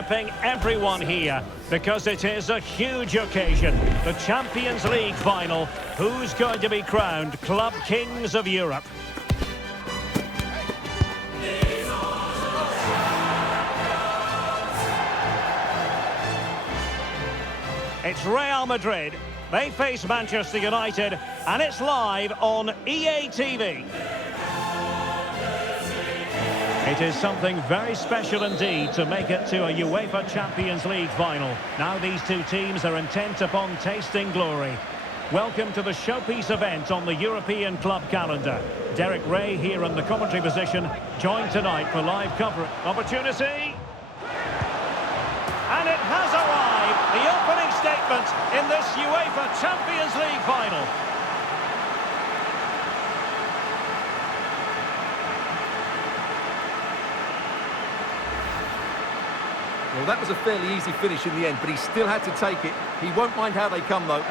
enveloping everyone here because it is a huge occasion. The Champions League final. Who's going to be crowned Club Kings of Europe? It's Real Madrid. They face Manchester United, and it's live on EA TV. It is something very special indeed to make it to a UEFA Champions League final. Now these two teams are intent upon tasting glory. Welcome to the showpiece event on the European club calendar. Derek Ray here in the commentary position, joined tonight for live coverage. Opportunity! And it has arrived, the opening statement in this UEFA Champions League final. Well, that was a fairly easy finish in the end, but he still had to take it. He won't mind how they come, though.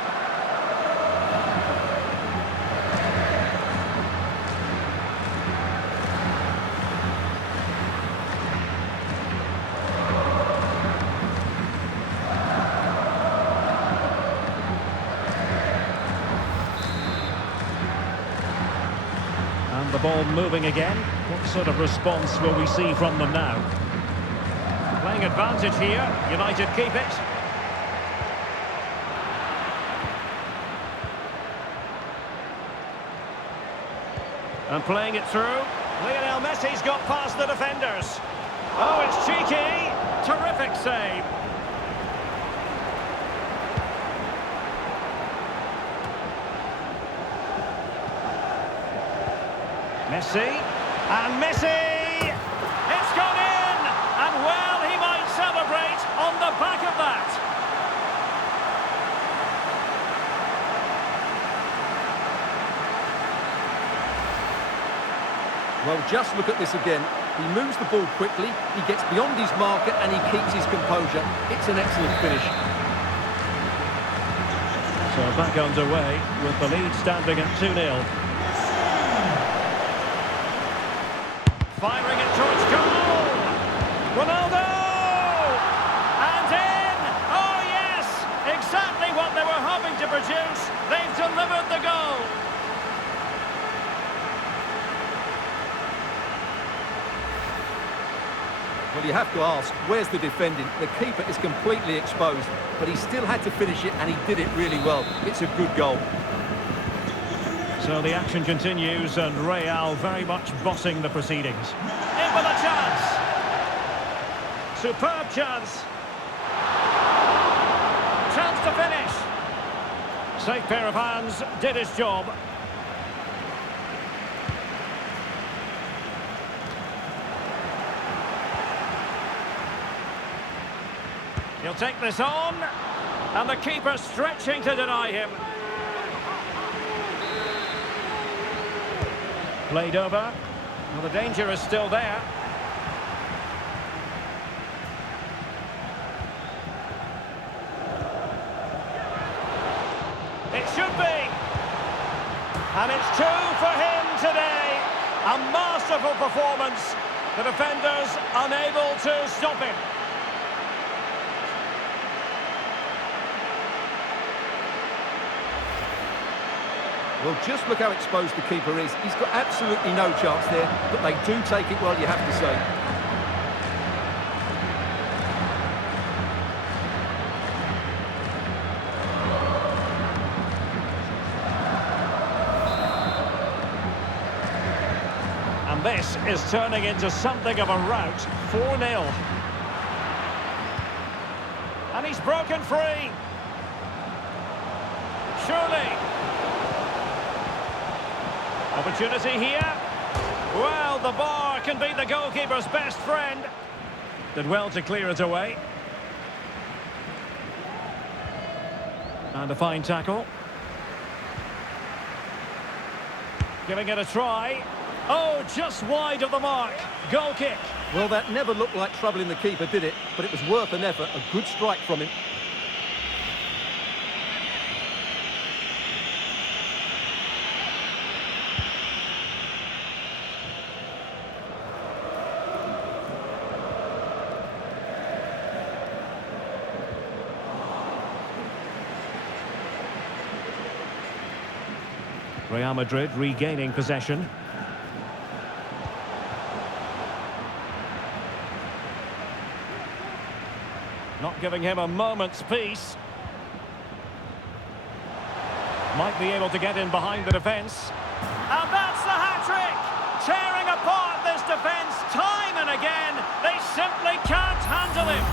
And the ball moving again. What sort of response will we see from them now? Playing advantage here, United keep it. And playing it through. Lionel Messi's got past the defenders. Oh, it's cheeky. Terrific save. Messi. And Messi! It's gone in! And well, he might celebrate on the back of that. Well, just look at this again. He moves the ball quickly, he gets beyond his marker, and he keeps his composure. It's an excellent finish. So back underway with the lead standing at 2-0. Firing it towards goal! Ronaldo! And in! Oh yes! Exactly what they were hoping to produce. They've delivered the goal. Well, you have to ask, where's the defending? The keeper is completely exposed, but he still had to finish it, and he did it really well. It's a good goal. So the action continues, and Real very much bossing the proceedings. In with a chance. Superb chance. Chance to finish. Safe pair of hands, did his job. He'll take this on, and the keeper stretching to deny him. Played over. Well, the danger is still there. It should be. And it's 2 for him today. A masterful performance. The defenders unable to stop him. Well, just look how exposed the keeper is. He's got absolutely no chance there, but they do take it well, you have to say. And this is turning into something of a rout. 4-0. And he's broken free. Surely. Opportunity here. Well, the bar can be the goalkeeper's best friend. Did well to clear it away. And a fine tackle. Giving it a try. Oh, just wide of the mark. Goal kick. Well, that never looked like troubling the keeper, did it? But it was worth an effort. A good strike from him. Real Madrid regaining possession. Not giving him a moment's peace. Might be able to get in behind the defence. And that's the hat-trick! Tearing apart this defence time and again. They simply can't handle him.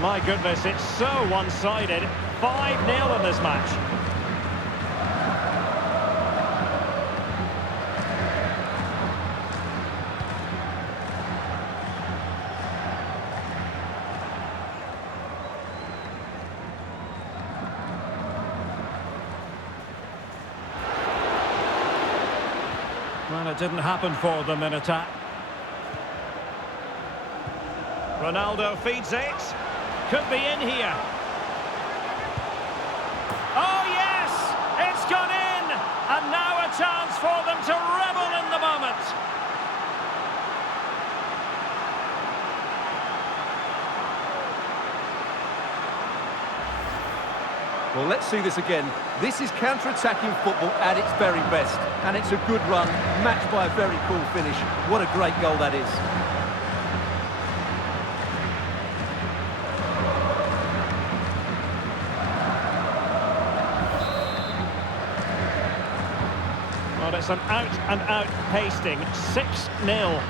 My goodness, it's so one-sided. 5-0 in this match. Well, it didn't happen for them in attack. Ronaldo feeds it. Could be in here. Oh, yes! It's gone in! And now a chance for them to revel in the moment. Well, let's see this again. This is counter-attacking football at its very best. And it's a good run, matched by a very cool finish. What a great goal that is. Well, it's an out-and-out pasting. 6-0.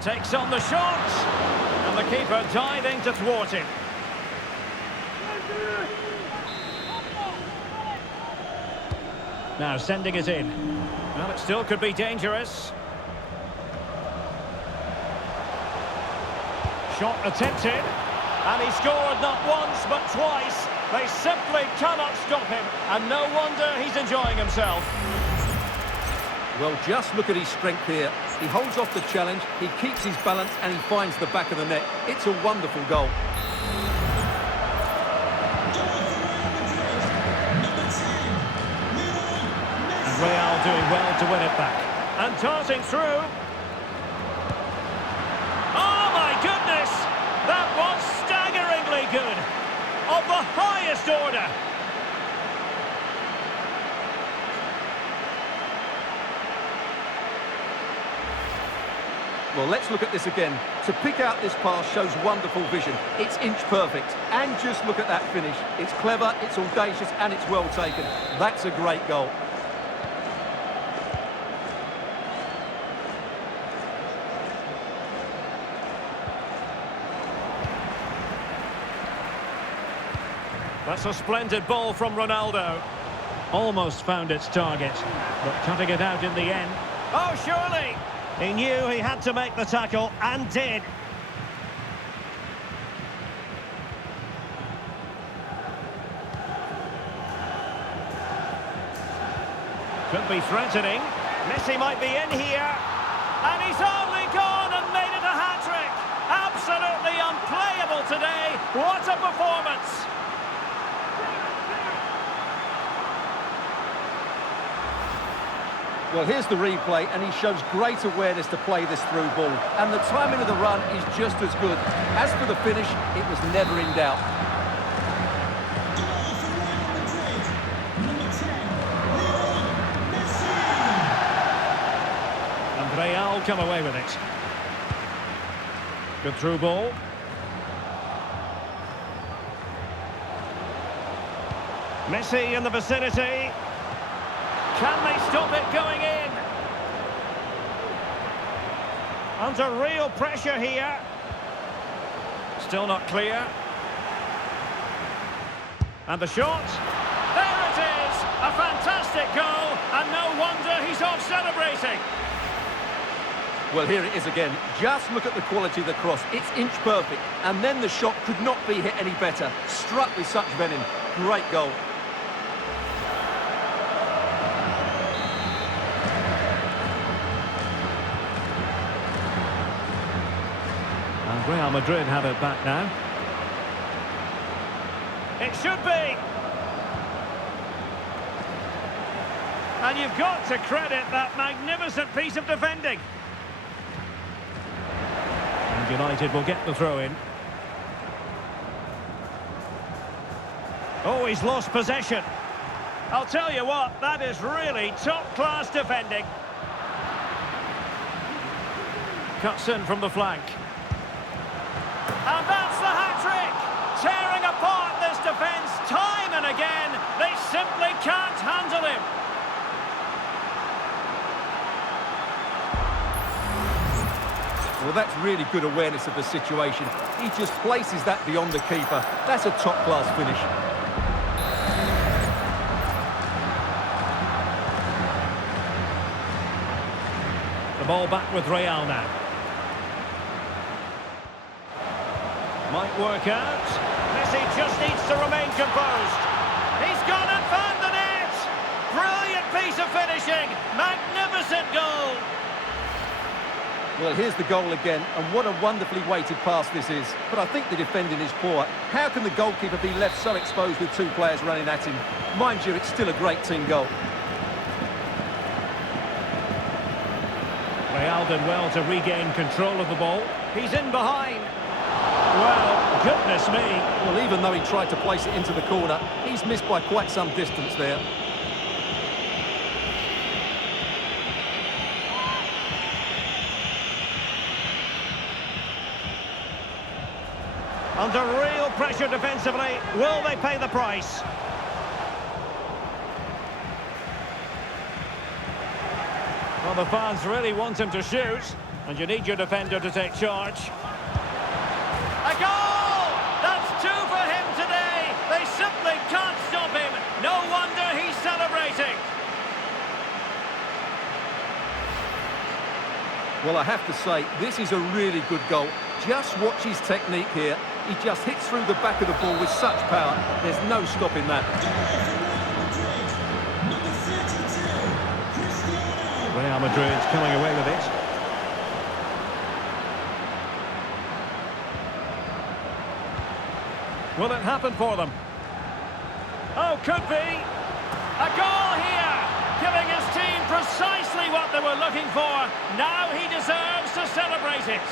Takes on the shot. And the keeper diving to thwart him. Now sending it in. Well, it still could be dangerous. Shot attempted. And he scored not once, but twice. They simply cannot stop him, and no wonder he's enjoying himself. Well, just look at his strength here. He holds off the challenge, he keeps his balance, and he finds the back of the net. It's a wonderful goal. And Real doing well to win it back. And darting through. Oh, my goodness! That was staggeringly good. Of the highest order. Well, let's look at this again. To pick out this pass shows wonderful vision. It's inch perfect. And just look at that finish. It's clever, it's audacious, and it's well taken. That's a great goal. That's a splendid ball from Ronaldo. Almost found its target, but cutting it out in the end. Oh, surely! He knew he had to make the tackle, and did. Could be threatening. Messi might be in here. And he's only gone and made it a hat-trick. Absolutely unplayable today. What a performance! Well, here's the replay, and he shows great awareness to play this through ball. And the timing of the run is just as good. As for the finish, it was never in doubt. And Real come away with it. Good through ball. Messi in the vicinity. Can they stop it going in? Under real pressure here. Still not clear. And the shot. There it is! A fantastic goal, and no wonder he's off celebrating. Well, here it is again. Just look at the quality of the cross. It's inch perfect. And then the shot could not be hit any better. Struck with such venom. Great goal. And Real Madrid have it back now. It should be. And you've got to credit that magnificent piece of defending. And United will get the throw in. Oh, he's lost possession. I'll tell you what, that is really top-class defending. Cuts in from the flank. And that's the hat-trick! Tearing apart this defence time and again. They simply can't handle him. Well, that's really good awareness of the situation. He just places that beyond the keeper. That's a top-class finish. The ball back with Real now. Might work out. Messi just needs to remain composed. He's gone and found the net! Brilliant piece of finishing! Magnificent goal! Well, here's the goal again, and what a wonderfully weighted pass this is. But I think the defending is poor. How can the goalkeeper be left so exposed with two players running at him? Mind you, it's still a great team goal. Real did well to regain control of the ball. He's in behind. Well, goodness me. Well, even though he tried to place it into the corner, he's missed by quite some distance there. Under real pressure defensively. Will they pay the price? Well, the fans really want him to shoot, and you need your defender to take charge. A goal! That's two for him today. They simply can't stop him. No wonder he's celebrating. Well, I have to say, this is a really good goal. Just watch his technique here. He just hits through the back of the ball with such power. There's no stopping that. Real Madrid's coming away with it. Will it happen for them? Oh, could be. A goal here, giving his team precisely what they were looking for. Now he deserves to celebrate it.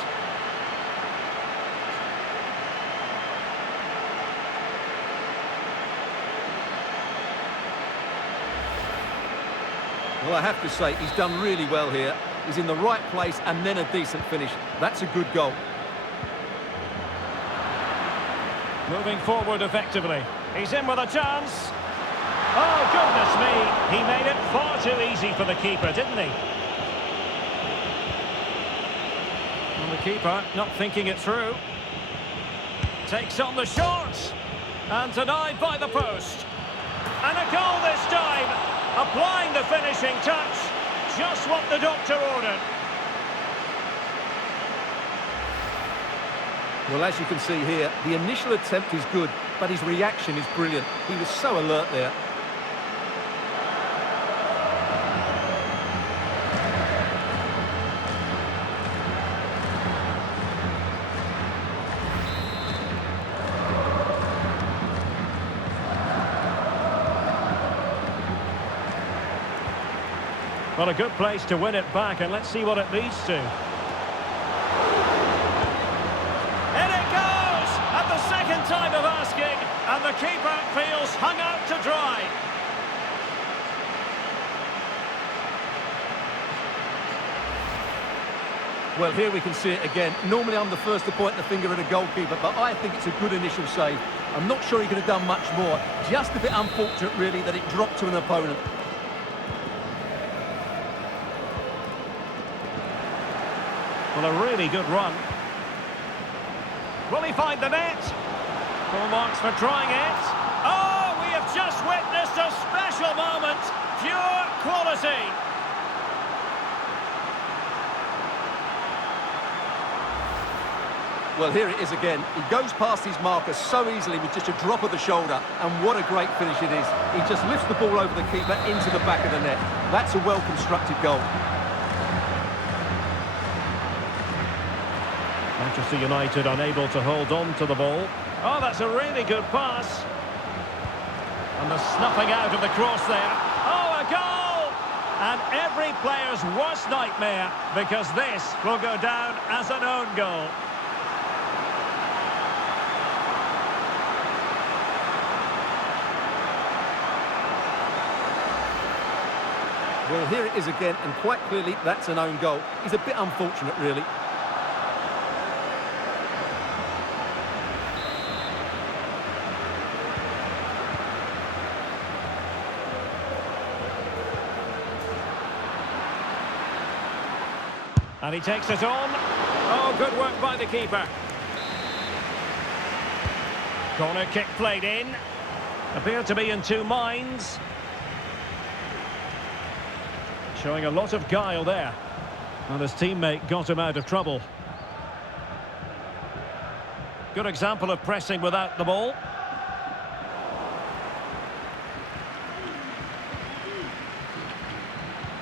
Well, I have to say, he's done really well here. He's in the right place and then a decent finish. That's a good goal. Moving forward effectively. He's in with a chance. Oh, goodness me. He made it far too easy for the keeper, didn't he? And the keeper not thinking it through. Takes on the shot. And denied by the post. And a goal this time. Applying the finishing touch. Just what the doctor ordered. Well, as you can see here, the initial attempt is good, but his reaction is brilliant. He was so alert there. Well, a good place to win it back, and let's see what it leads to. In it goes! At the second time of asking, and the keeper feels hung out to dry. Well, here we can see it again. Normally I'm the first to point the finger at a goalkeeper, but I think it's a good initial save. I'm not sure he could have done much more. Just a bit unfortunate, really, that it dropped to an opponent. Well, a really good run. Will he find the net? Full marks for trying it. Oh, we have just witnessed a special moment. Pure quality. Well, here it is again. He goes past his marker so easily with just a drop of the shoulder, and what a great finish it is. He just lifts the ball over the keeper into the back of the net. That's a well-constructed goal. Manchester United unable to hold on to the ball. Oh, that's a really good pass. And the snuffing out of the cross there. Oh, a goal! And every player's worst nightmare, because this will go down as an own goal. Well, here it is again, and quite clearly that's an own goal. He's a bit unfortunate, really. And he takes it on. Oh, good work by the keeper. Corner kick played in. Appeared to be in two minds. Showing a lot of guile there. And his teammate got him out of trouble. Good example of pressing without the ball.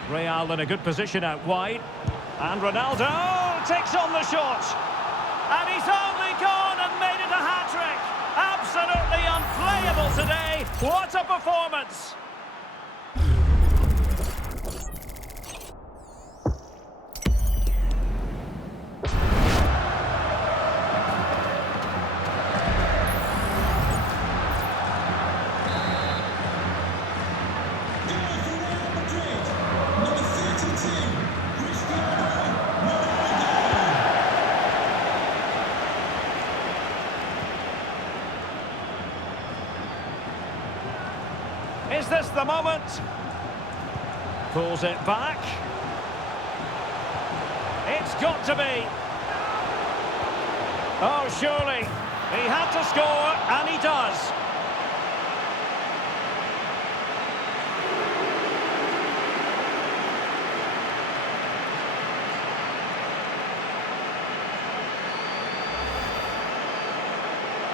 Real in a good position out wide. And Ronaldo takes on the shot. And he's only gone and made it a hat-trick. Absolutely unplayable today. What a performance. Is this the moment? Pulls it back. It's got to be. Oh, surely. He had to score, and he does.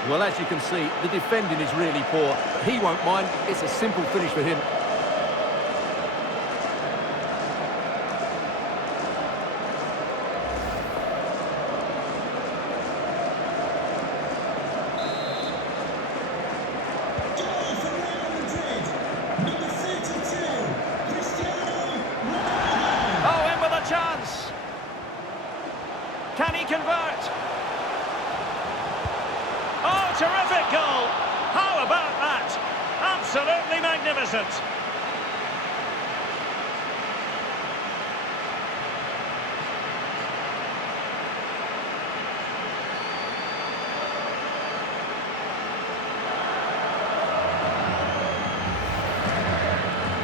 Well, as you can see, the defending is really poor. He won't mind. It's a simple finish for him. Oh, in with a chance. Can he convert? Oh, terrific goal! How about that? Absolutely magnificent.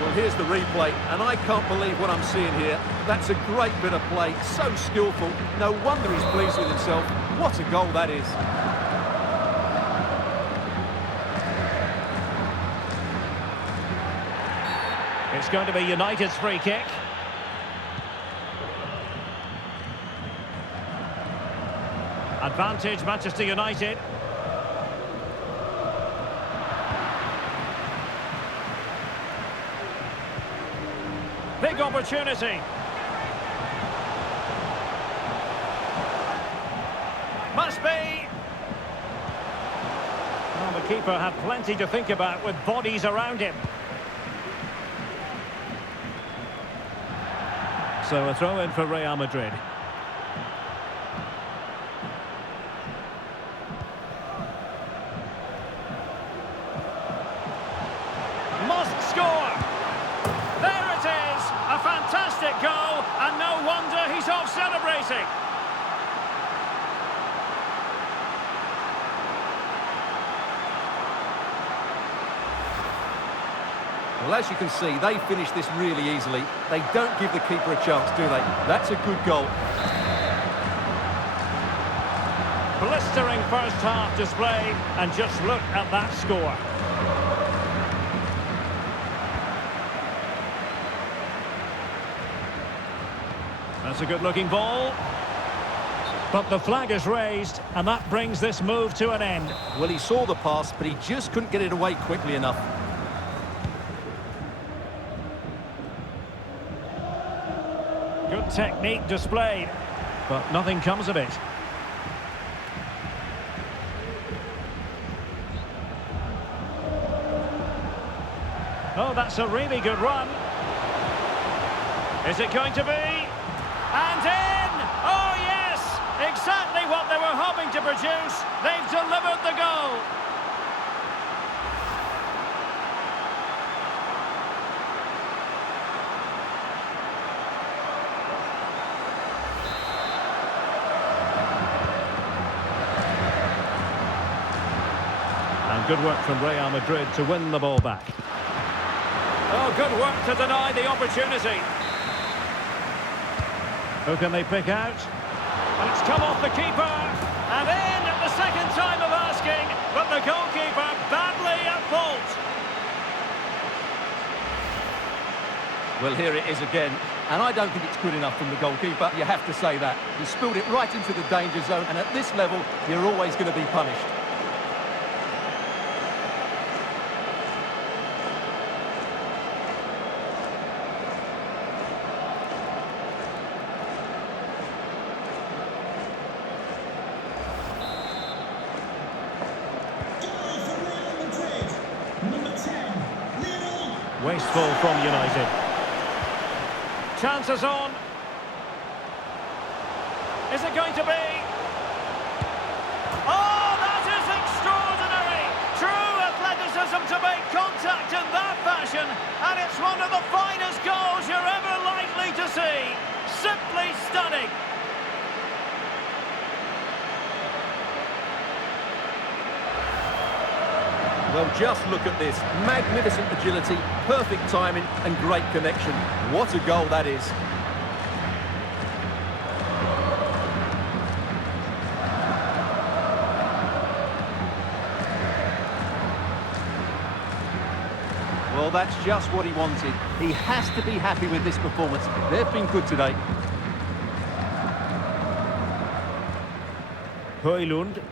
Well, here's the replay, and I can't believe what I'm seeing here. That's a great bit of play, so skillful. No wonder he's pleased with himself. What a goal that is. It's going to be United's free kick. Advantage Manchester United. Big opportunity. Must be. Well, the keeper had plenty to think about with bodies around him. So a throw in for Real Madrid. Must score! There it is! A fantastic goal, and no wonder he's off celebrating. Well, as you can see, they finish this really easily. They don't give the keeper a chance, do they? That's a good goal. Blistering first half display, and just look at that score. That's a good-looking ball. But the flag is raised, and that brings this move to an end. Well, he saw the pass, but he just couldn't get it away quickly enough. Good technique displayed, but nothing comes of it. Oh, that's a really good run. Is it going to be? And in! Oh, yes! Exactly what they were hoping to produce. They've delivered the goal. And good work from Real Madrid to win the ball back. Oh, good work to deny the opportunity. Who can they pick out? And it's come off the keeper. And in at the second time of asking, but the goalkeeper badly at fault. Well, here it is again. And I don't think it's good enough from the goalkeeper. You have to say that. He spilled it right into the danger zone. And at this level, you're always going to be punished. Wasteful from United. Chances on. Is it going to be? Oh, that is extraordinary! True athleticism to make contact in that fashion, and it's one of the finest goals you're ever likely to see. Simply stunning. Well, just look at this. Magnificent agility, perfect timing, and great connection. What a goal that is. Well, that's just what he wanted. He has to be happy with this performance. They've been good today. Højlund.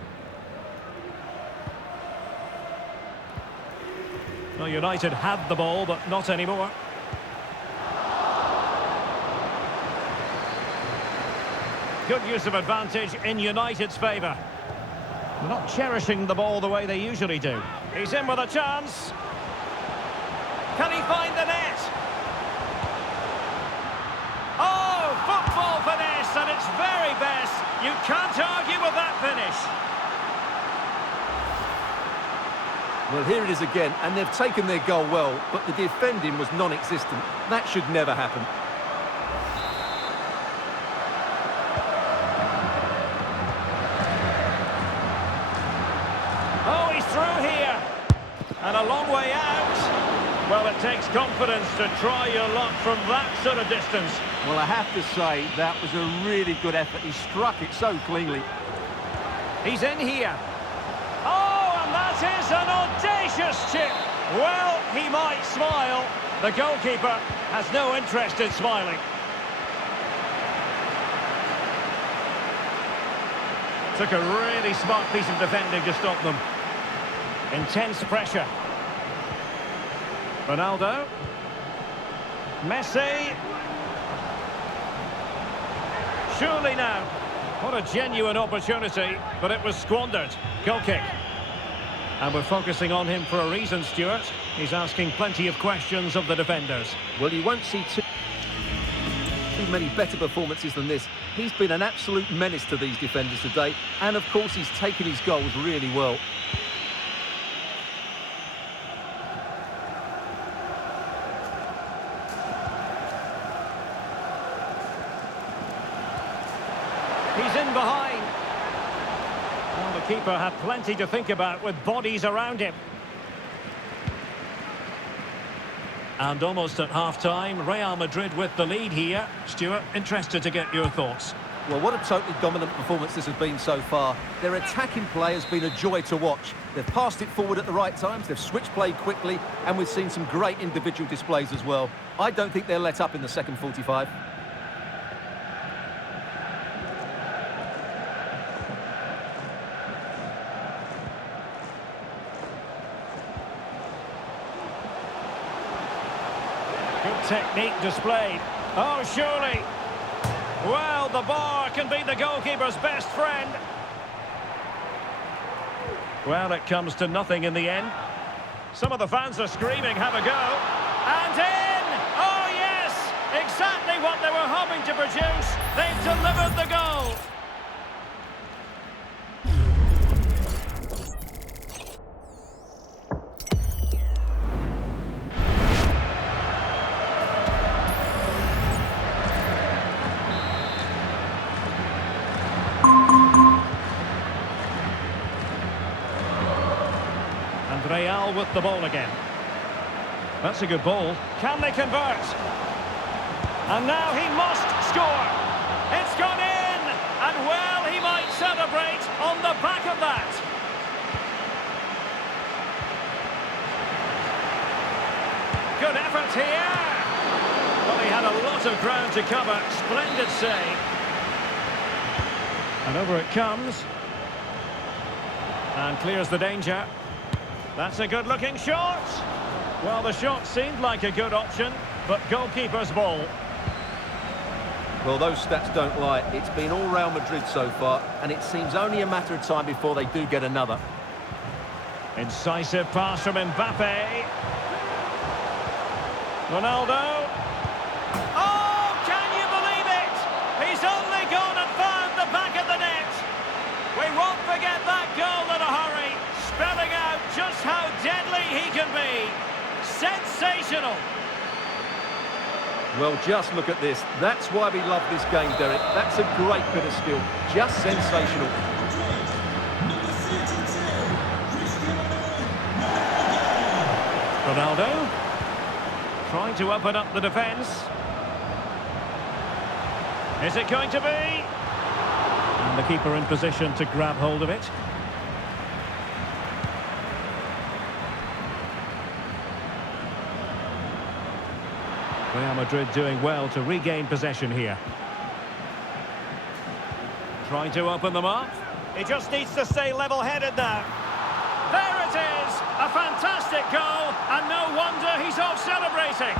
Well, United had the ball, but not anymore. Good use of advantage in United's favour. Not cherishing the ball the way they usually do. He's in with a chance. Can he find the net? Oh, football finesse at its very best. You can't argue with that finish. Well, here it is again, and they've taken their goal well, but the defending was non-existent. That should never happen. Oh, he's through here. And a long way out. Well, it takes confidence to try your luck from that sort of distance. Well, I have to say, that was a really good effort. He struck it so cleanly. He's in here. Oh, and that is an audacious chip. Well, he might smile. The goalkeeper has no interest in smiling. Took a really smart piece of defending to stop them. Intense pressure. Ronaldo. Messi. Surely now. What a genuine opportunity, but it was squandered. Goal kick. And we're focusing on him for a reason, Stuart. He's asking plenty of questions of the defenders. Well, you won't see too many better performances than this. He's been an absolute menace to these defenders today, and of course he's taken his goals really well. He's in behind. Well, the keeper had plenty to think about with bodies around him. And almost at half-time, Real Madrid with the lead here. Stuart, interested to get your thoughts. Well, what a totally dominant performance this has been so far. Their attacking play has been a joy to watch. They've passed it forward at the right times, they've switched play quickly, and we've seen some great individual displays as well. I don't think they'll let up in the second 45. Good technique displayed. Oh, surely. Well, the bar can be the goalkeeper's best friend. Well, it comes to nothing in the end. Some of the fans are screaming, have a go. And in! Oh, yes! Exactly what they were hoping to produce. They've delivered the goal. Real with the ball again. That's a good ball. Can they convert? And now he must score. It's gone in. And well, he might celebrate on the back of that. Good effort here. Well, he had a lot of ground to cover. Splendid save. And over it comes. And clears the danger. That's a good-looking shot. Well, the shot seemed like a good option, but goalkeeper's ball. Well, those stats don't lie. It's been all Real Madrid so far, and it seems only a matter of time before they do get another. Incisive pass from Mbappe. Ronaldo. Oh, can you believe it? He's only gone and found the back of the net. We won't forget that goal in a hurry, spelling out just how deadly he can be. Sensational. Well, just look at this. That's why we love this game, Derek. That's a great bit of skill. Just sensational. Ronaldo. Trying to open up the defence. Is it going to be? And the keeper in position to grab hold of it. Real Madrid doing well to regain possession here. Trying to open them up. He just needs to stay level-headed now. There it is! A fantastic goal, and no wonder he's off celebrating.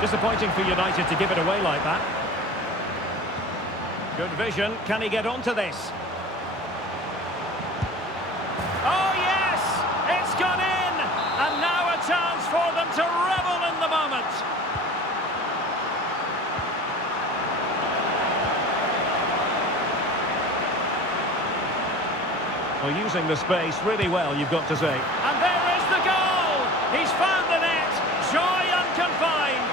Disappointing for United to give it away like that. Good vision. Can he get onto this? Oh, yes! It's gone in! And now a chance for them to revel in the moment. Well, using the space really well, you've got to say. And there is the goal! He's found the net. Joy unconfined.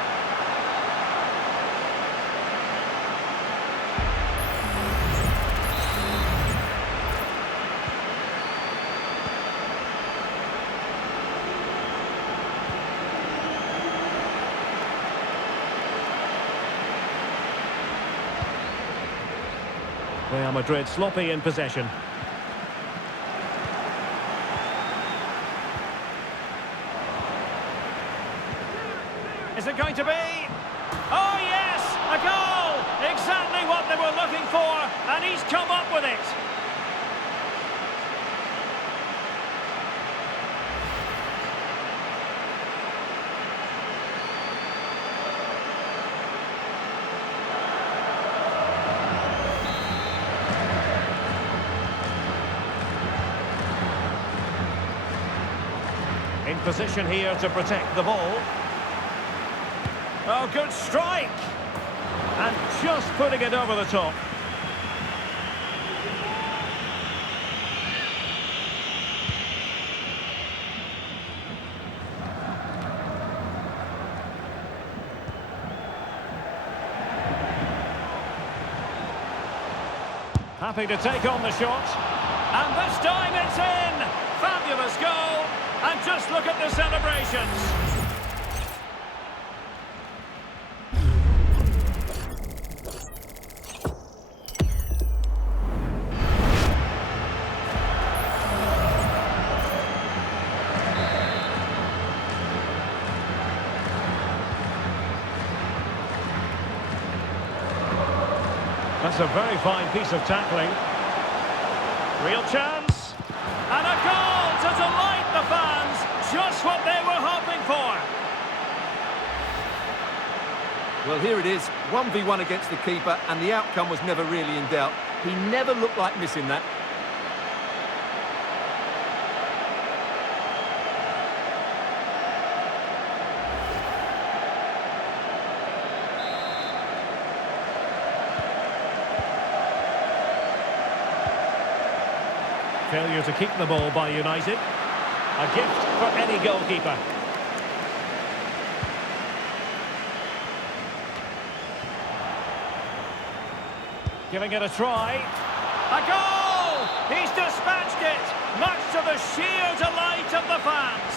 Real Madrid sloppy in possession. Is it going to be? Oh yes, a goal! Exactly what they were looking for, and he's come up with it. In position here to protect the ball. Oh, good strike! And just putting it over the top. Happy to take on the shot. And this time it's in! Fabulous goal! And just look at the celebrations. That's a very fine piece of tackling. Real chance. And a goal to delight the fans. Just what they were hoping Well, here it is, 1v1 against the keeper, and the outcome was never really in doubt. He never looked like missing that. Failure to keep the ball by United. A gift for any goalkeeper. Giving it a try. A goal! He's dispatched it, much to the sheer delight of the fans.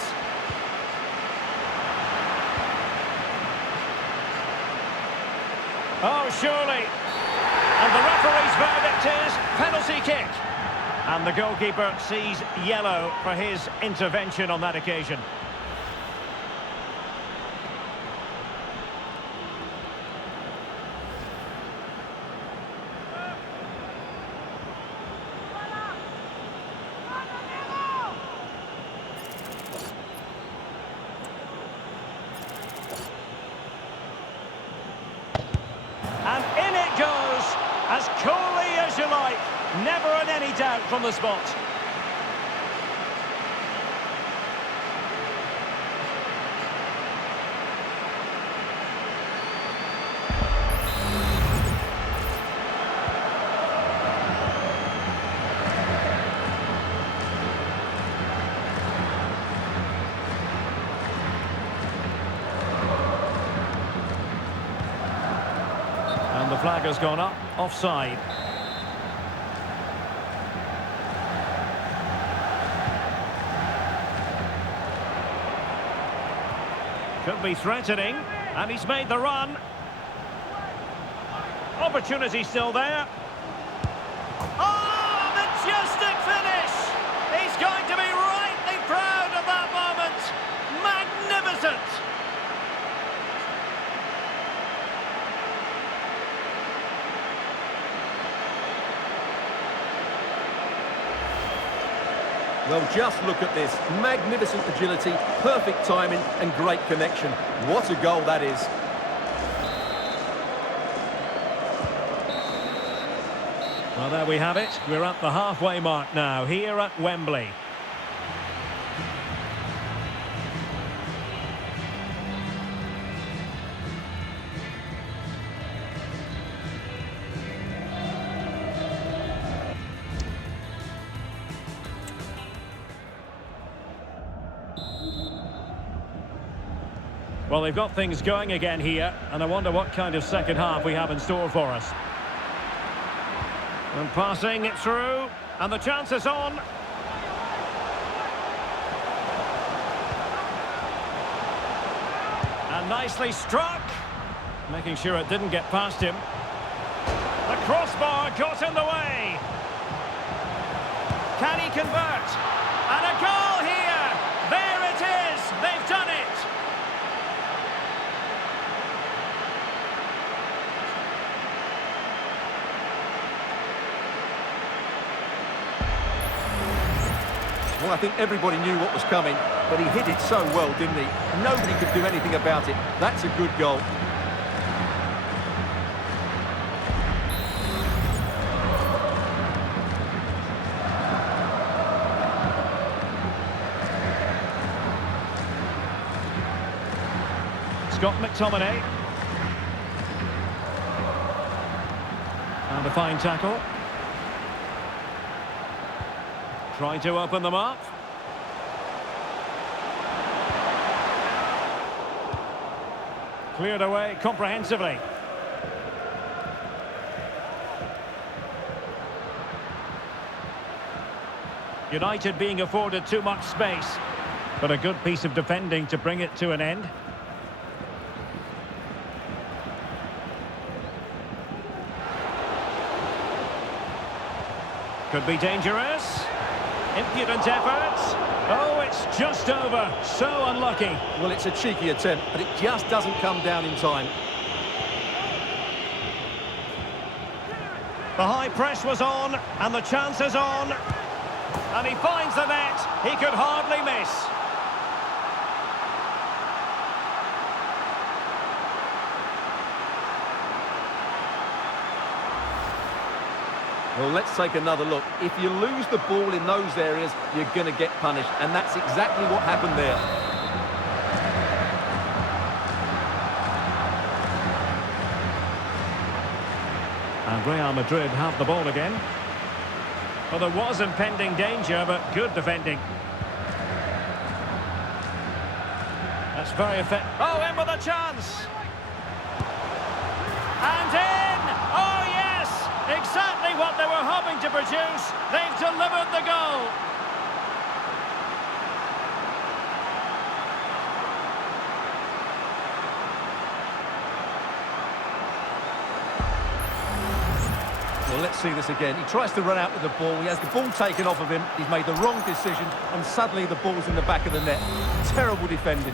Oh, surely. And the referee's verdict is penalty kick. And the goalkeeper sees yellow for his intervention on that occasion. And in it goes, as coolly as you like. Never in any doubt from the spot. And the flag has gone up, offside. Could be threatening, and he's made the run. Opportunity still there. Oh, majestic finish! He's going to be rightly proud of that moment. Magnificent! Well, just look at this. Magnificent agility, perfect timing, and great connection. What a goal that is. Well, there we have it. We're at the halfway mark now, here at Wembley. Well, they've got things going again here, and I wonder what kind of second half we have in store for us. And passing it through, and the chance is on. And nicely struck, making sure it didn't get past him. The crossbar got in the way. Can he convert? And a goal here! There it is! They've done it! Well, I think everybody knew what was coming, but he hit it so well, didn't he? Nobody could do anything about it. That's a good goal. Scott McTominay. And a fine tackle. Trying to open them up. Cleared away comprehensively. United being afforded too much space, but a good piece of defending to bring it to an end. Could be dangerous. Impudent effort. Oh, it's just over. So unlucky. Well, it's a cheeky attempt, but it just doesn't come down in time. The high press was on, and the chance is on. And he finds the net. He could hardly miss. Well, let's take another look. If you lose the ball in those areas, you're going to get punished. And that's exactly what happened there. And Real Madrid have the ball again. Well, there was impending danger, but good defending. That's very effective. Oh, in with a chance! And in! Oh, yes! Exactly what they were hoping to produce. They've delivered the goal. Well, let's see this again. He tries to run out with the ball. He has the ball taken off of him. He's made the wrong decision, and suddenly the ball's in the back of the net. Terrible defending.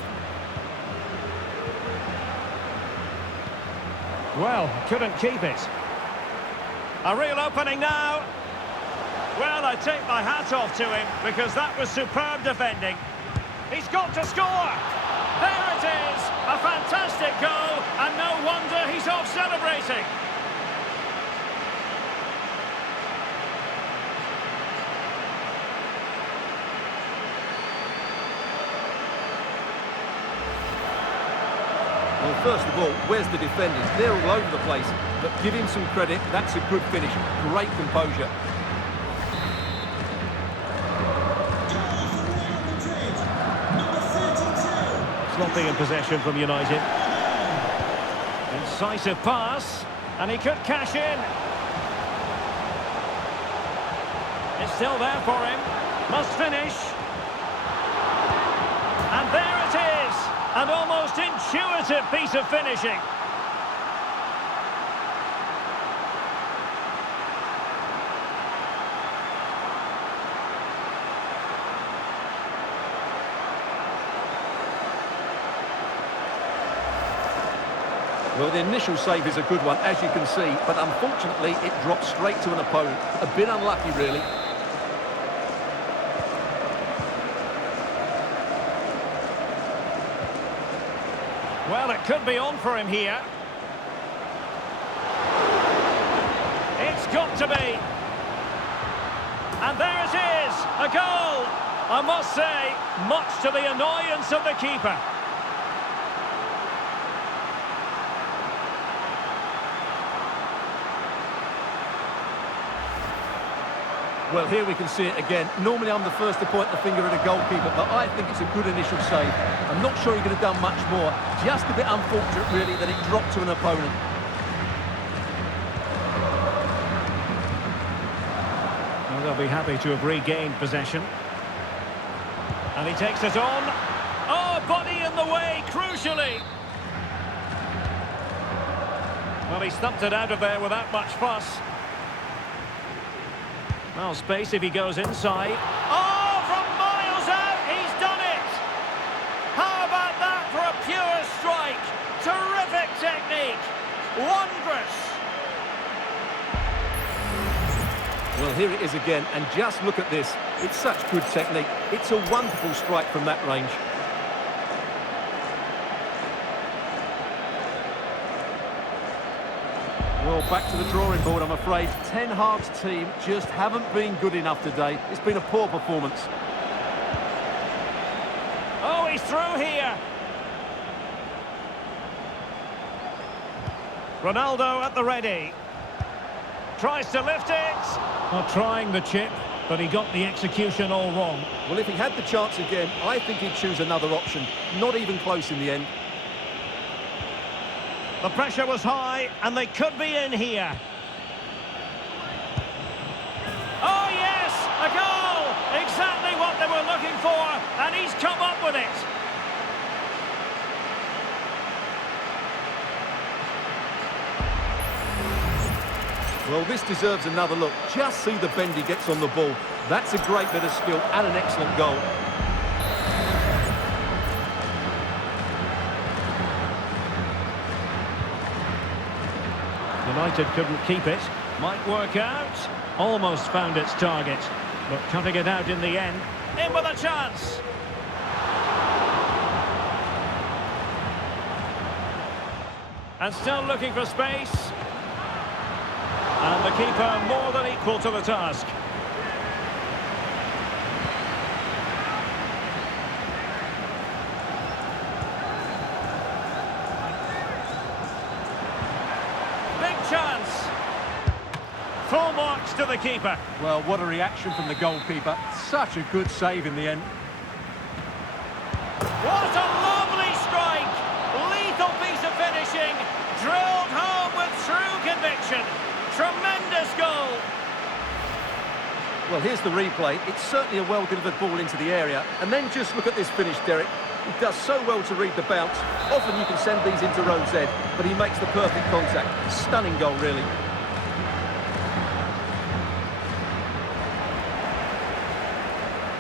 Well, couldn't keep it. A real opening now. Well, I take my hat off to him because that was superb defending. He's got to score. There it is. A fantastic goal, and no wonder he's off celebrating. Well, first of all, where's the defenders? They're all over the place. But give him some credit. That's a good finish. Great composure. Sloppy in possession from United. Incisive pass, and he could cash in. It's still there for him. Must finish. And there it is. An almost intuitive piece of finishing. Well, the initial save is a good one, as you can see, but unfortunately it dropped straight to an opponent. A bit unlucky, really. Well, it could be on for him here. It's got to be. And there it is, a goal. I must say, much to the annoyance of the keeper. Well, here we can see it again. Normally I'm the first to point the finger at a goalkeeper, but I think it's a good initial save. I'm not sure he could have done much more. Just a bit unfortunate, really, that it dropped to an opponent. Well, they'll be happy to have regained possession. And he takes it on. Oh, body in the way, crucially. Well, he stumped it out of there without much fuss. Well, space if he goes inside. Oh, from miles out, he's done it! How about that for a pure strike? Terrific technique! Wondrous! Well, here it is again, and just look at this. It's such good technique. It's a wonderful strike from that range. Well, back to the drawing board, I'm afraid. Ten Hag's team just haven't been good enough today. It's been a poor performance. Oh, he's through here. Ronaldo at the ready. Tries to lift it. Not trying the chip, but he got the execution all wrong. Well, if he had the chance again, I think he'd choose another option. Not even close in the end. The pressure was high, and they could be in here. Oh, yes! A goal! Exactly what they were looking for, and he's come up with it. Well, this deserves another look. Just see the bend he gets on the ball. That's a great bit of skill and an excellent goal. United couldn't keep it. Might work out. Almost found its target, but cutting it out in the end. In with a chance. And still looking for space. And the keeper more than equal to the task. Big chance. Full marks to the keeper. Well, what a reaction from the goalkeeper. Such a good save in the end. What a lovely strike! Lethal piece of finishing. Drilled home with true conviction. Tremendous goal. Well, here's the replay. It's certainly a well-delivered ball into the area. And then just look at this finish, Derek. He does so well to read the bounce. Often you can send these into row Z, but he makes the perfect contact. Stunning goal, really.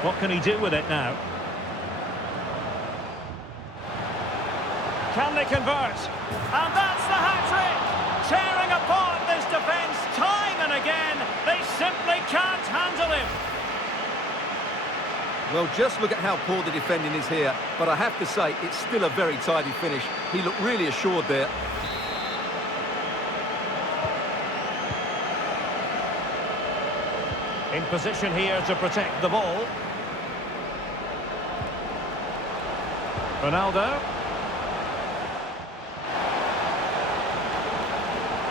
What can he do with it now? Can they convert? And that's the hat-trick! Tearing apart this defence time and again. They simply can't handle him. Well, just look at how poor the defending is here. But I have to say, it's still a very tidy finish. He looked really assured there. In position here to protect the ball. Ronaldo.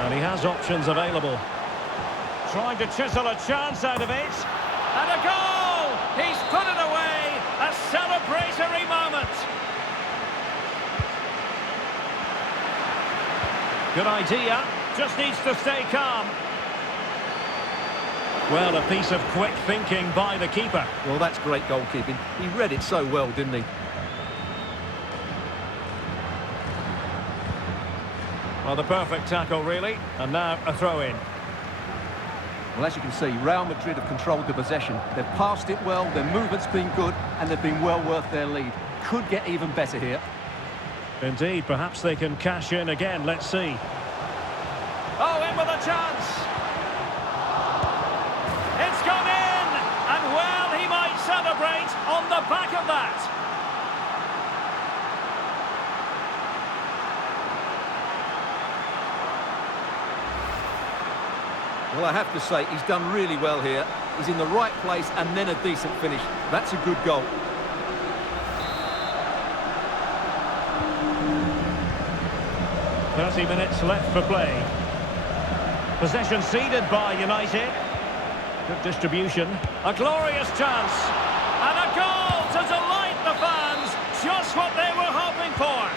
And he has options available. Trying to chisel a chance out of it. And a goal! He's put it away. A celebratory moment. Good idea. Just needs to stay calm. Well, a piece of quick thinking by the keeper. Well, that's great goalkeeping. He read it so well, didn't he? Well, the perfect tackle, really. And now a throw-in. Well, as you can see, Real Madrid have controlled the possession. They've passed it well, their movement's been good, and they've been well worth their lead. Could get even better here. Indeed, perhaps they can cash in again. Let's see. Oh, in with a chance. It's gone in. And, well, he might celebrate on the back of that. Well, I have to say, he's done really well here. He's in the right place and then a decent finish. That's a good goal. "30 minutes left for play. Possession ceded by United. Good distribution. A glorious chance. And a goal to delight the fans. Just what they were hoping for.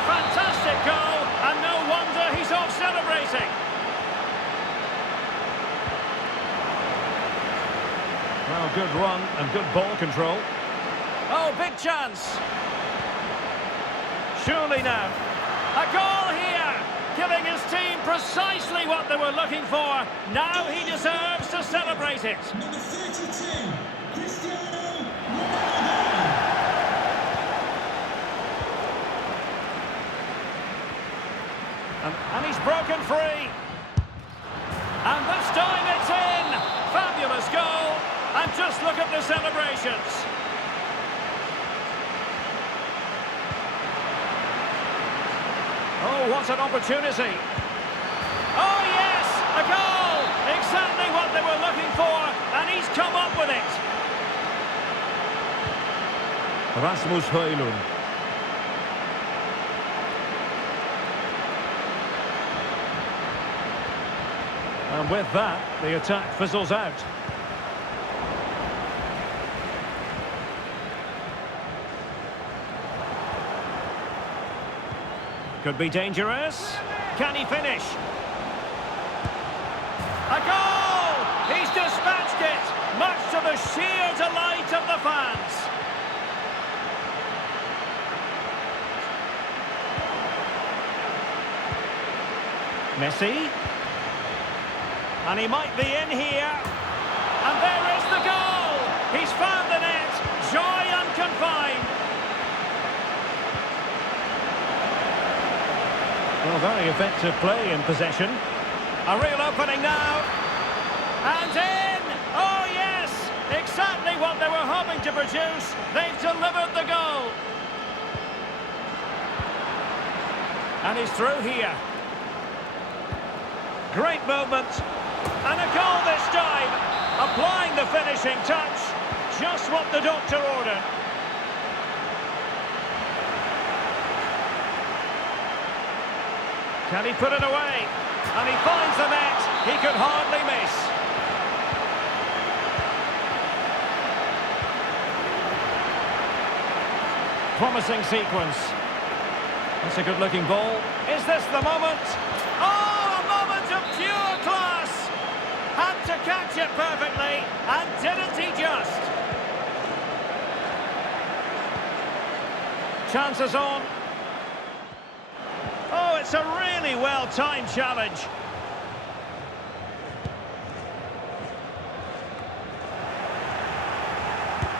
Fantastic goal, and no wonder he's off celebrating. Well, good run and good ball control. Oh, big chance. Surely now. A goal here, giving his team precisely what they were looking for. Now he deserves to celebrate it. Number 32, Cristiano And he's broken free. And this time it's in. Fabulous goal. And just look at the celebrations. Oh, what an opportunity. Oh, yes, a goal. Exactly what they were looking for. And he's come up with it. Rasmus Højlund. And with that, the attack fizzles out. Could be dangerous. Can he finish? A goal! He's dispatched it, much to the sheer delight of the fans. Messi. And he might be in here. And there is the goal! He's found the net. Joy unconfined. Well, very effective play in possession. A real opening now. And in! going to produce. They've delivered the goal. And he's through here. Great movement. And a goal this time. Applying the finishing touch. Just what the doctor ordered. Can he put it away? And he finds the net. He could hardly miss. Promising sequence. That's a good-looking ball. Is this the moment? Oh, a moment of pure class! Had to catch it perfectly, and didn't he just? Chances on. Oh, it's a really well-timed challenge.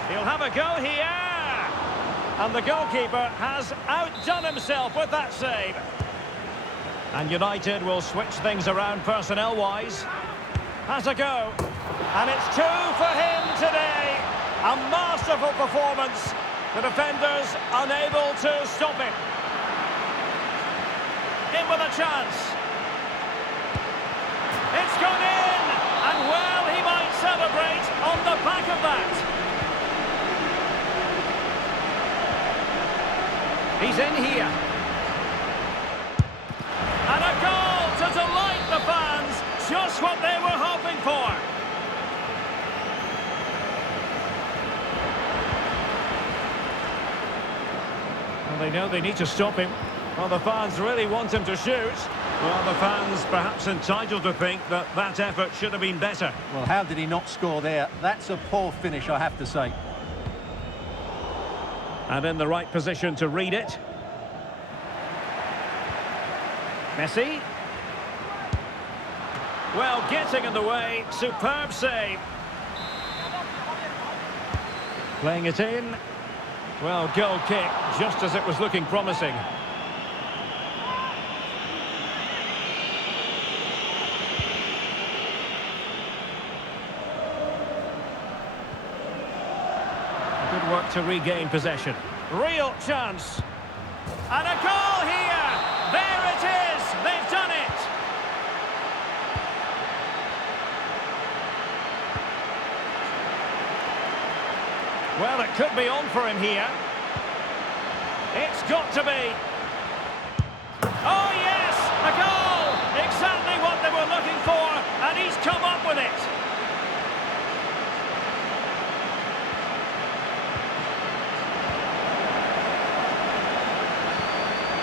He'll have a go here. And the goalkeeper has outdone himself with that save. And United will switch things around personnel-wise. Has a go. And it's 2 for him today. A masterful performance. The defenders unable to stop him. In with a chance. It's gone in. And well, he might celebrate on the back of that. He's in here. And a goal to delight the fans. Just what they were hoping for. Well, they know they need to stop him. Well, the fans really want him to shoot. Well, the fans perhaps entitled to think that that effort should have been better. Well, how did he not score there? That's a poor finish, I have to say. And in the right position to read it. Messi. Well, getting in the way. Superb save. Playing it in. Well, goal kick, just as it was looking promising. Good work to regain possession. Real chance. And a goal here! There it is! They've done it! Well, it could be on for him here. It's got to be. Oh, yes! A goal! Exactly what they were looking for, and he's come up with it.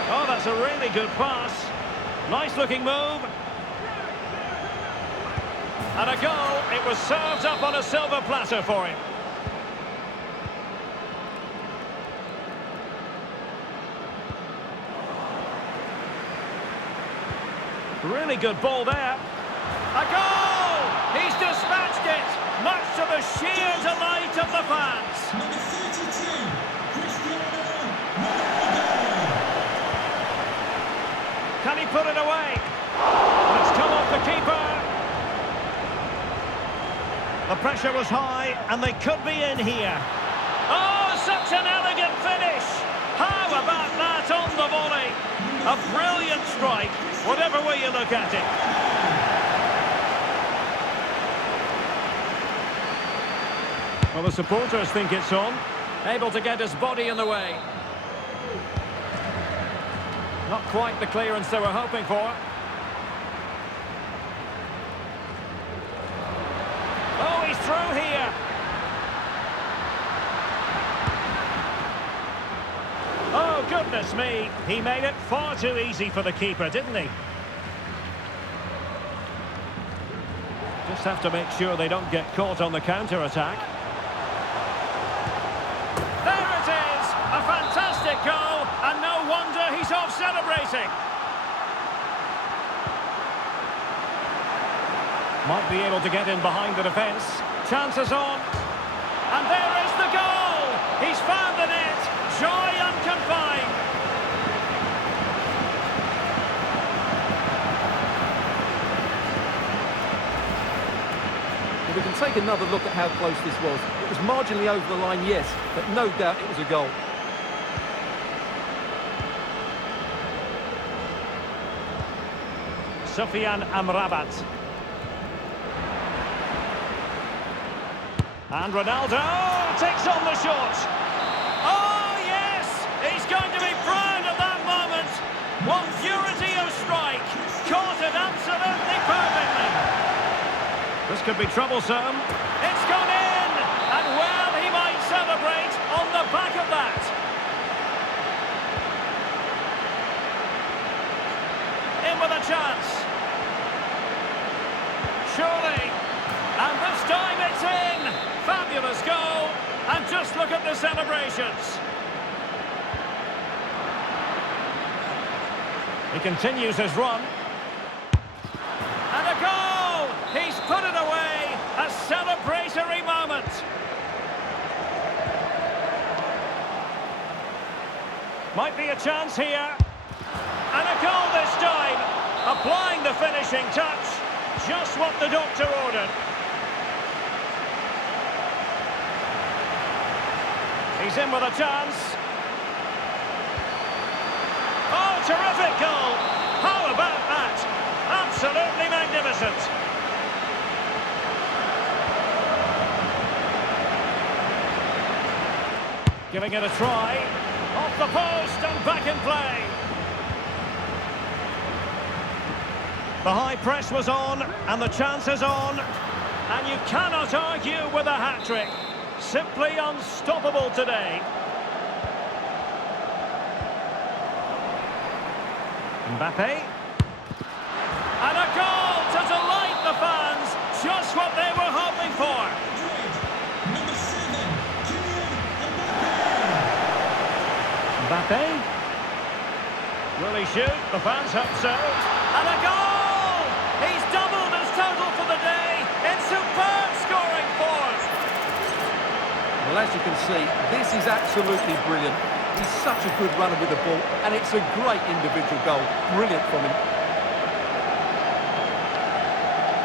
Oh, that's a really good pass. Nice-looking move. And a goal. It was served up on a silver platter for him. Really good ball there. A goal! He's dispatched it, much to the sheer delight of the fans. Number 32, Cristiano Can he put it away? It's come off the keeper. The pressure was high, and they could be in here. Oh, such an elegant finish! How about that on the volley? A brilliant strike, whatever way you look at it. Well, the supporters think it's on. Able to get his body in the way. Not quite the clearance they were hoping for. Oh, he's through here. Oh, goodness me. He made it far too easy for the keeper, didn't he? Just have to make sure they don't get caught on the counter-attack. There it is! A fantastic goal, and no wonder he's off celebrating. Might be able to get in behind the defence. Chances on. And there is the goal! He's found the net. Joy unconfined. We can take another look at how close this was. It was marginally over the line, yes, but no doubt it was a goal. Sufyan Amrabat. And Ronaldo takes on the shot. Oh, yes! He's going to be proud of that moment. What purity of strike. Caught it absolutely perfectly. This could be troublesome. It's gone in! And well, he might celebrate on the back of that. In with a chance. Surely. And this time it's in. Fabulous goal. And just look at the celebrations. He continues his run. And a goal! He's put it away. A celebratory moment. Might be a chance here. And a goal this time. Applying the finishing touch. Just what the doctor ordered. He's in with a chance. Oh, terrific goal! How about that? Absolutely magnificent. Giving it a try. Off the post and back in play. The high press was on, and the chance is on, and you cannot argue with a hat-trick. Simply unstoppable today. Mbappe. And a goal to delight the fans. Just what they were hoping for. Number 7, Kylian Mbappe. Will he shoot? The fans hope so. And a goal! He's doubled his total for the day in superb scoring form. Well, as you can see, this is absolutely brilliant. He's such a good runner with the ball, and it's a great individual goal. Brilliant from him.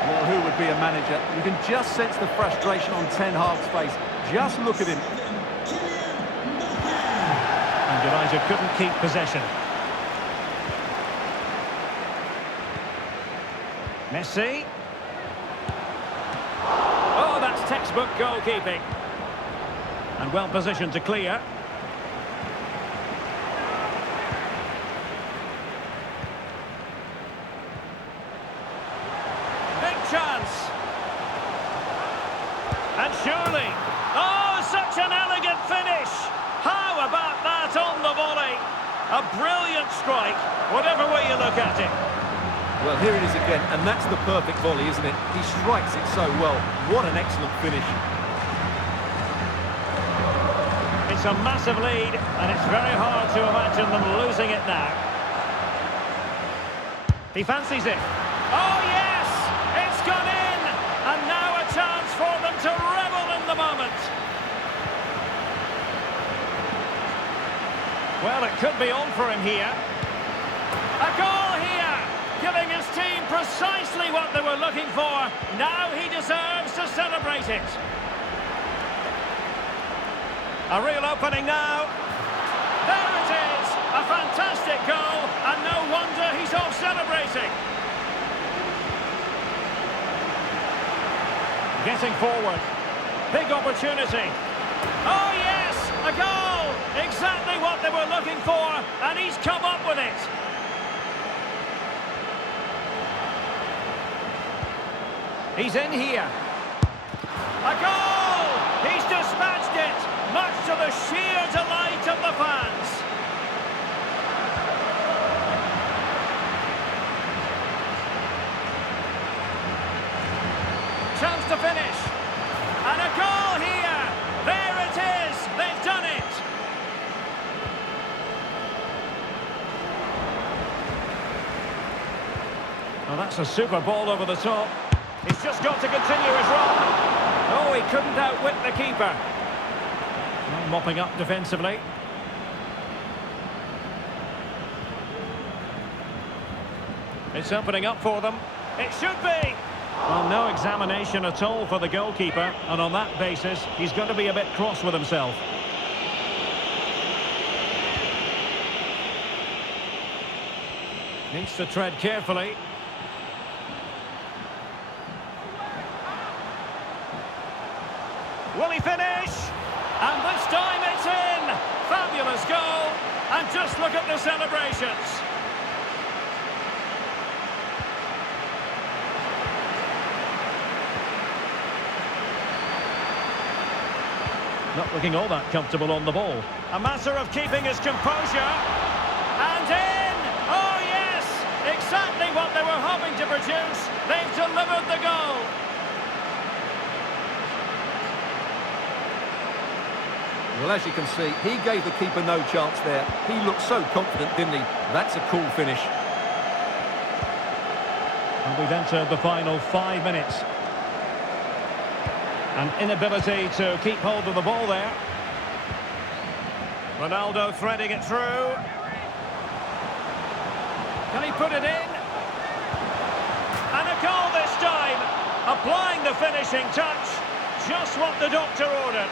Well, who would be a manager? You can just sense the frustration on Ten Hag's face. Just look at him. And United couldn't keep possession. Messi. Oh, that's textbook goalkeeping. And well positioned to clear. Big chance. And surely. Oh, such an elegant finish. How about that on the volley? A brilliant strike, whatever way you look at it. Well, here it is again, and that's the perfect volley, isn't it? He strikes it so well. What an excellent finish. It's a massive lead, and it's very hard to imagine them losing it now. He fancies it. Oh, yes! It's gone in! And now a chance for them to revel in the moment. Well, it could be on for him here. A goal here! Giving his team precisely what they were looking for. Now he deserves to celebrate it. A real opening now. There it is! A fantastic goal, and no wonder he's off celebrating. Getting forward. Big opportunity. Oh yes! A goal! Exactly what they were looking for, and he's come up with it. He's in here. A goal! He's dispatched it, much to the sheer delight of the fans. Chance to finish. And a goal here. There it is. They've done it. Well, that's a super ball over the top. He's just got to continue his run. Oh, he couldn't outwit the keeper. Well, mopping up defensively. It's opening up for them. It should be. Well, no examination at all for the goalkeeper, and on that basis, he's going to be a bit cross with himself. Needs to tread carefully. Will he finish? And this time it's in! Fabulous goal! And just look at the celebrations. Not looking all that comfortable on the ball. A matter of keeping his composure. And in! Oh yes! Exactly what they were hoping to produce. They've delivered the goal. Well, as you can see, he gave the keeper no chance there. He looked so confident, didn't he? That's a cool finish. And we've entered the final 5 minutes. An inability to keep hold of the ball there. Ronaldo threading it through. Can he put it in? And a goal this time. Applying the finishing touch. Just what the doctor ordered.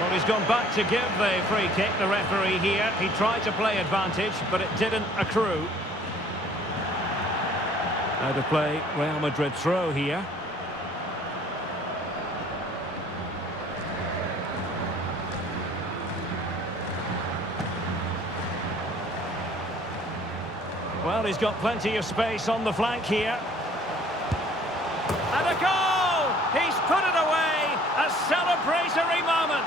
Well, he's gone back to give the free kick, the referee here. He tried to play advantage, but it didn't accrue. Out of play, Real Madrid throw here. Well, he's got plenty of space on the flank here. And a goal! He's put it away! A celebratory moment!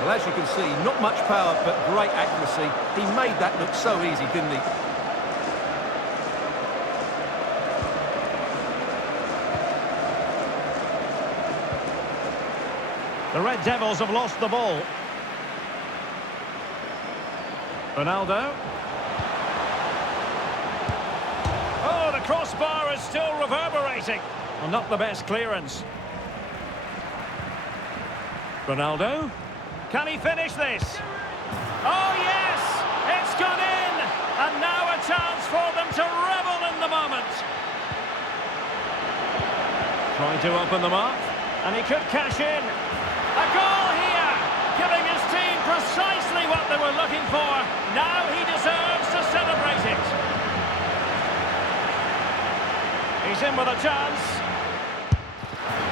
Well, as you can see, not much power, but great accuracy. He made that look so easy, didn't he? The Red Devils have lost the ball. Ronaldo. Oh, the crossbar is still reverberating. Well, not the best clearance. Ronaldo. Can he finish this? Oh, yes! It's gone in! And now a chance for them to revel in the moment. Trying to open them up. And he could cash in. A goal here, giving his team precisely what they were looking for. Now he deserves to celebrate it. He's in with a chance.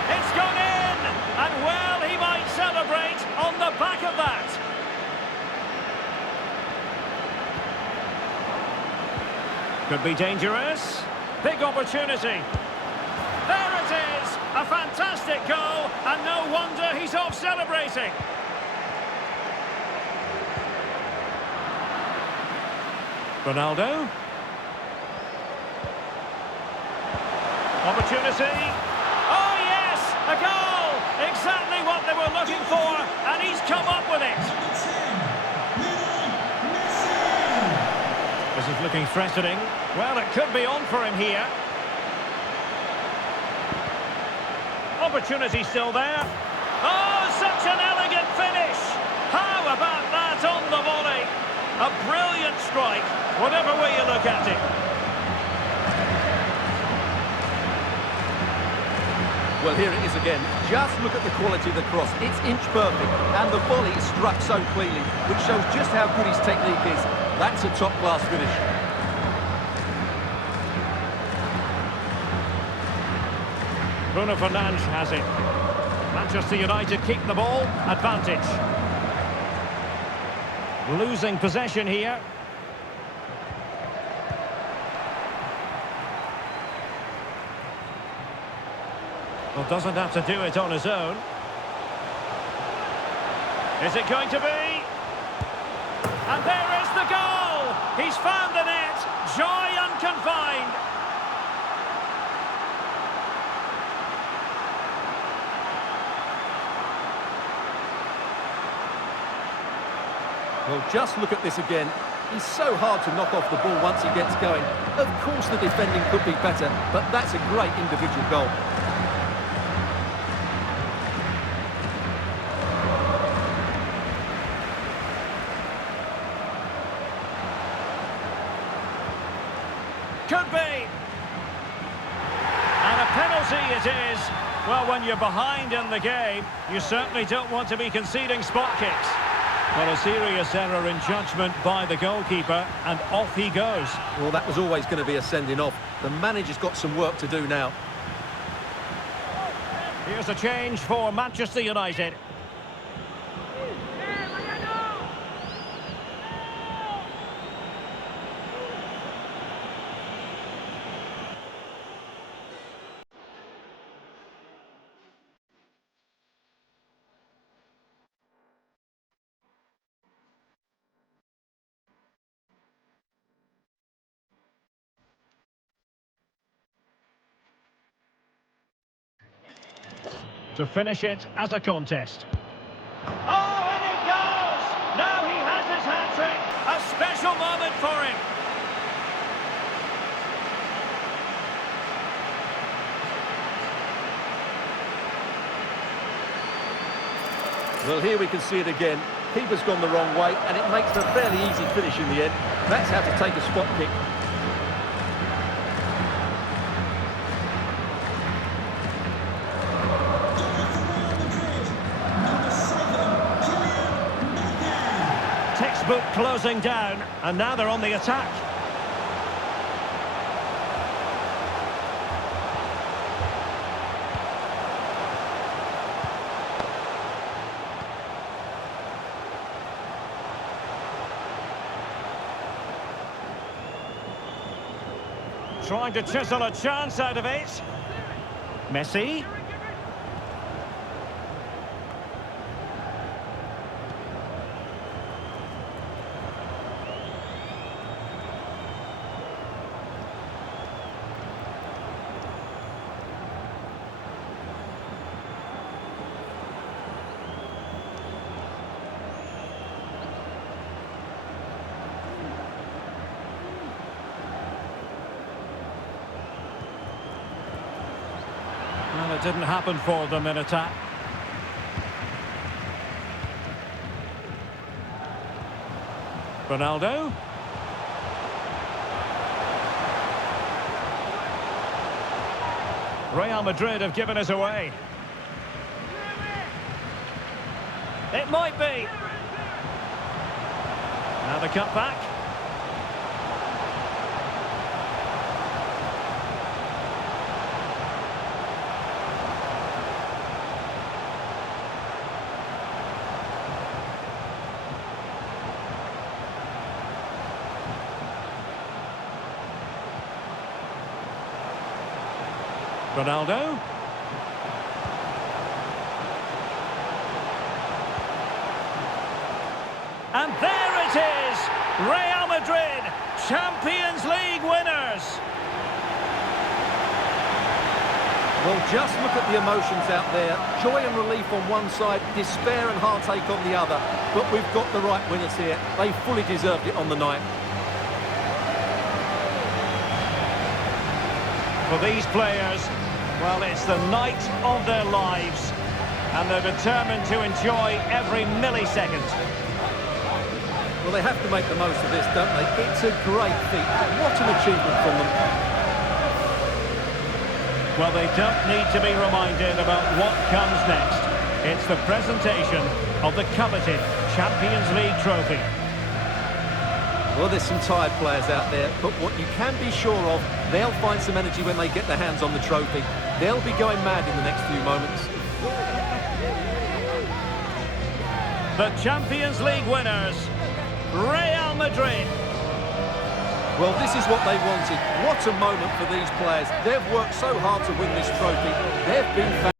It's gone in, and well, he might celebrate on the back of that. Could be dangerous. Big opportunity. There it is! A fantastic goal, and no wonder he's off celebrating. Ronaldo. Opportunity. Oh, yes! A goal! Exactly what they were looking for, and he's come up with it. This is looking threatening. Well, it could be on for him here. Opportunity still there. Oh, such an elegant finish. How about that on the volley? A brilliant strike, whatever way you look at it. Well, here it is again. Just look at the quality of the cross. It's inch perfect, and the volley is struck so cleanly, which shows just how good his technique is. That's a top-class finish. Bruno Fernandes has it. Manchester United keep the ball. Advantage. Losing possession here. Well, doesn't have to do it on his own. Is it going to be? And there is the goal! He's found the net. Joy unconfined. Well, just look at this again. He's so hard to knock off the ball once he gets going. Of course the defending could be better, but that's a great individual goal. Could be. And a penalty it is. Well, when you're behind in the game, you certainly don't want to be conceding spot kicks. Well, a serious error in judgment by the goalkeeper, and off he goes. Well, that was always going to be a sending off. The manager's got some work to do now. Here's a change for Manchester United. To finish it as a contest. Oh, and it goes! Now he has his hat-trick! A special moment for him! Well, here we can see it again. Keeper's gone the wrong way, and it makes a fairly easy finish in the end. That's how to take a spot kick. Textbook closing down, and now they're on the attack. Trying to chisel a chance out of it. Messi. Well, it didn't happen for them in attack. Ronaldo. Real Madrid have given us away. It might be. Now the cut back. Ronaldo. And there it is! Real Madrid, Champions League winners! Well, just look at the emotions out there. Joy and relief on one side, despair and heartache on the other. But we've got the right winners here. They fully deserved it on the night. For these players, well, it's the night of their lives, and they're determined to enjoy every millisecond. Well, they have to make the most of this, don't they? It's a great feat. What an achievement from them. Well, they don't need to be reminded about what comes next. It's the presentation of the coveted Champions League trophy. Well, there's some tired players out there, but what you can be sure of, they'll find some energy when they get their hands on the trophy. They'll be going mad in the next few moments. The Champions League winners, Real Madrid. Well, this is what they wanted. What a moment for these players. They've worked so hard to win this trophy. They've been fantastic.